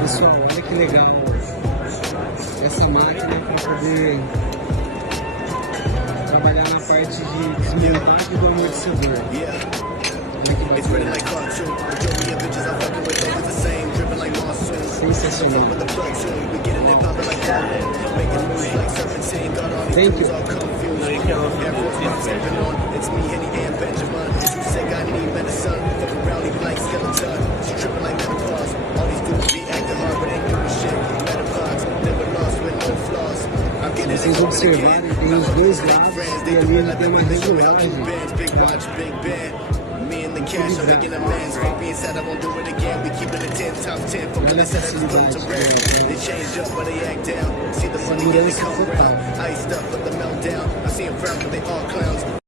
Pessoal, olha que legal essa máquina para poder trabalhar na parte de desmontagem do amortecedor. Olha que bacana. Sensacional. Thank you. Vocês observarem, tem os dois lados e ali ele tem uma regulagem. Olha a facilidade que é. Segurança total.